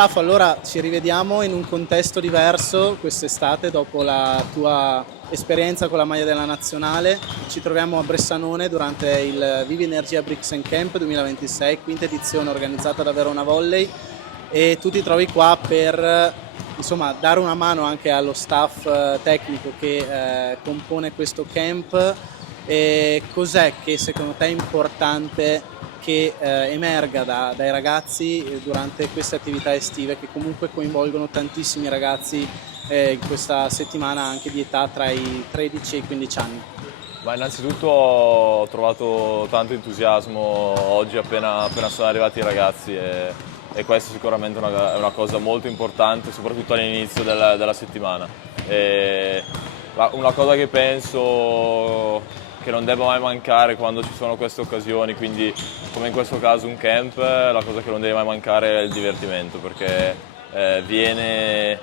Staffo, allora ci rivediamo in un contesto diverso quest'estate dopo la tua esperienza con la maglia della nazionale. Ci troviamo a Bressanone durante il Vivi Energia Bricks and Camp 2026, quinta edizione organizzata da Verona Volley, e tu ti trovi qua per insomma dare una mano anche allo staff tecnico che compone questo camp. E cos'è che secondo te è importante che emerga dai ragazzi durante queste attività estive che comunque coinvolgono tantissimi ragazzi in questa settimana anche di età tra i 13 e i 15 anni? Ma innanzitutto ho trovato tanto entusiasmo oggi appena sono arrivati i ragazzi e questo sicuramente è una cosa molto importante, soprattutto all'inizio della settimana. Una cosa che penso che non deve mai mancare quando ci sono queste occasioni, quindi come in questo caso un camp, la cosa che non deve mai mancare è il divertimento, perché viene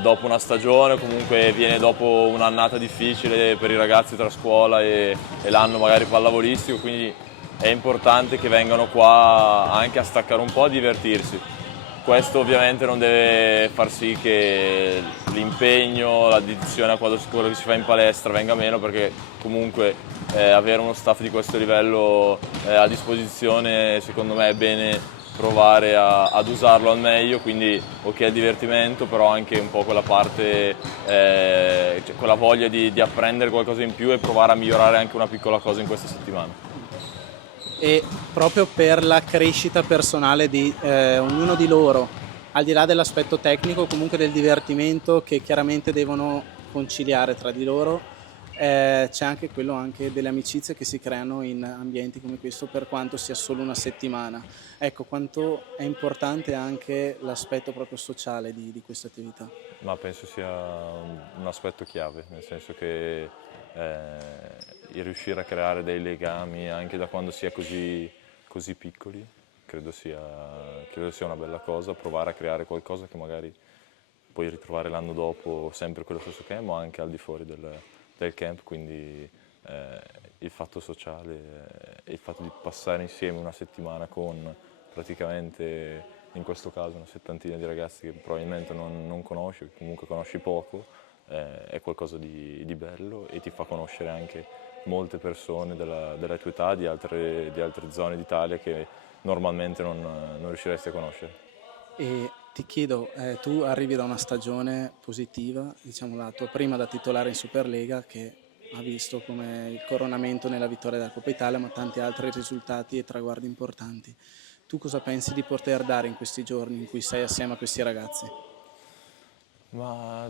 dopo una stagione, comunque viene dopo un'annata difficile per i ragazzi tra scuola e l'anno magari pallavolistico, quindi è importante che vengano qua anche a staccare un po', a divertirsi. Questo ovviamente non deve far sì che l'impegno, la dedizione a quello che si fa in palestra venga meno, perché comunque avere uno staff di questo livello a disposizione secondo me è bene provare ad usarlo al meglio, quindi ok il divertimento, però anche un po' quella parte, cioè quella voglia di apprendere qualcosa in più e provare a migliorare anche una piccola cosa in questa settimana. E proprio per la crescita personale di ognuno di loro, al di là dell'aspetto tecnico, comunque del divertimento che chiaramente devono conciliare tra di loro, c'è anche quello anche delle amicizie che si creano in ambienti come questo per quanto sia solo una settimana. Ecco, quanto è importante anche l'aspetto proprio sociale di questa attività. Ma penso sia un aspetto chiave, nel senso che il riuscire a creare dei legami anche da quando si è così piccoli, credo sia una bella cosa, provare a creare qualcosa che magari puoi ritrovare l'anno dopo sempre quello stesso camp, ma anche al di fuori del camp, quindi il fatto sociale e il fatto di passare insieme una settimana con praticamente in questo caso una settantina di ragazzi che probabilmente non conosci, che comunque conosci poco, è qualcosa di bello e ti fa conoscere anche molte persone della tua età, di altre zone d'Italia che normalmente non riusciresti a conoscere. E ti chiedo, tu arrivi da una stagione positiva, diciamo la tua prima da titolare in Superlega, che ha visto come il coronamento nella vittoria della Coppa Italia, ma tanti altri risultati e traguardi importanti. Tu cosa pensi di poter dare in questi giorni in cui sei assieme a questi ragazzi? Ma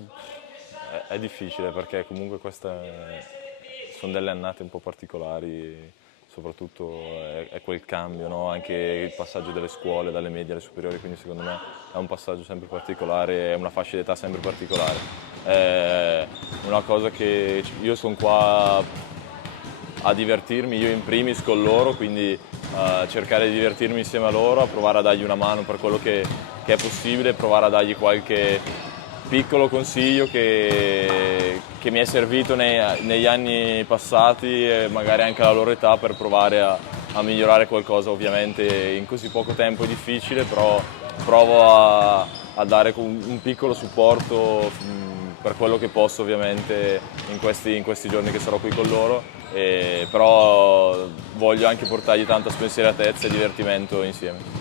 è difficile perché comunque sono delle annate un po' particolari, soprattutto è quel cambio, no? Anche il passaggio delle scuole, dalle medie alle superiori, quindi secondo me è un passaggio sempre particolare, è una fascia d'età sempre particolare. È una cosa che io sono qua a divertirmi, io in primis con loro, quindi cercare di divertirmi insieme a loro, a provare a dargli una mano per quello che è possibile, provare a dargli qualche piccolo consiglio che mi è servito negli anni passati e magari anche alla loro età per provare a migliorare qualcosa. Ovviamente in così poco tempo è difficile, però provo a dare un piccolo supporto per quello che posso ovviamente in questi giorni che sarò qui con loro, però voglio anche portargli tanta spensieratezza e divertimento insieme.